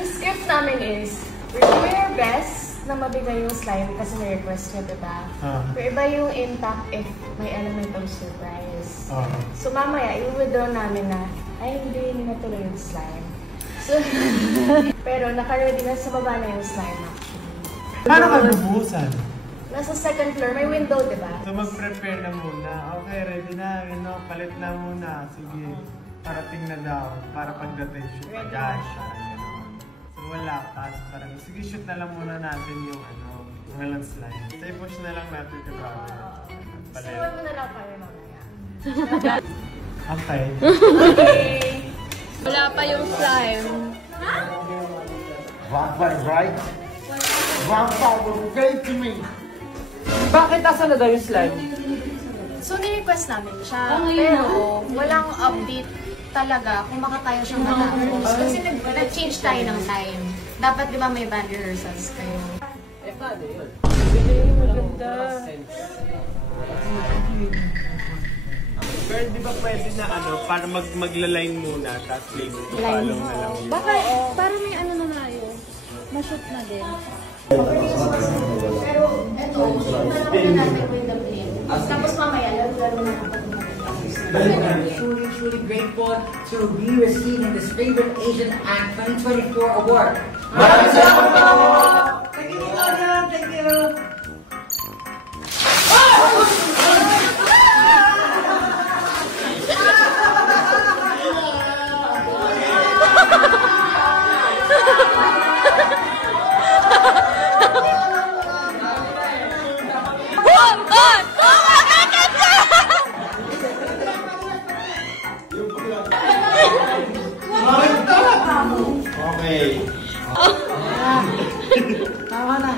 Yung script namin is, we're doing our best na mabigay yung slime kasi na-request niya, diba? Pero iba yung impact if may element of surprise. So mamaya, i-withdraw namin na, ay hindi natuloy yung slime. So, pero naka-ready na sa baba na yung slime actually. Paano ka bubuhusan? Nasa second floor, may window, diba? So mag-prepare na muna. Okay, ready na. You know, palit na muna. Sige, parating na daw. Para pagdating shoot agad. So wala pa. Parang, sige, shoot na lang muna natin yung walang slime. So i-push na lang natin ito brother. Sinuwan mo na lang kami mamaya. Okay. Okay. Wala pa yung slime. Vampire, right? Vampire will pay to me. Bakit asa na daw yung slime? So, ni-request namin siya. Pero, walang update talaga kung makatayo siyang matapos. Kasi nag-change tayo ng time. Dapat, di ba, may band rehearsals kayo. Pero di ba pwede na para magla-line muna, tapos later follow na lang yun. Baka, para may ano na tayo. Ma-shoot na din. Pero, eto, shoot na natin with the plane. Tapos mamaya, lalo na Truly grateful to be receiving this Favorite Asian Act 2024 award. Thank you, thank you. Okay. Tama na.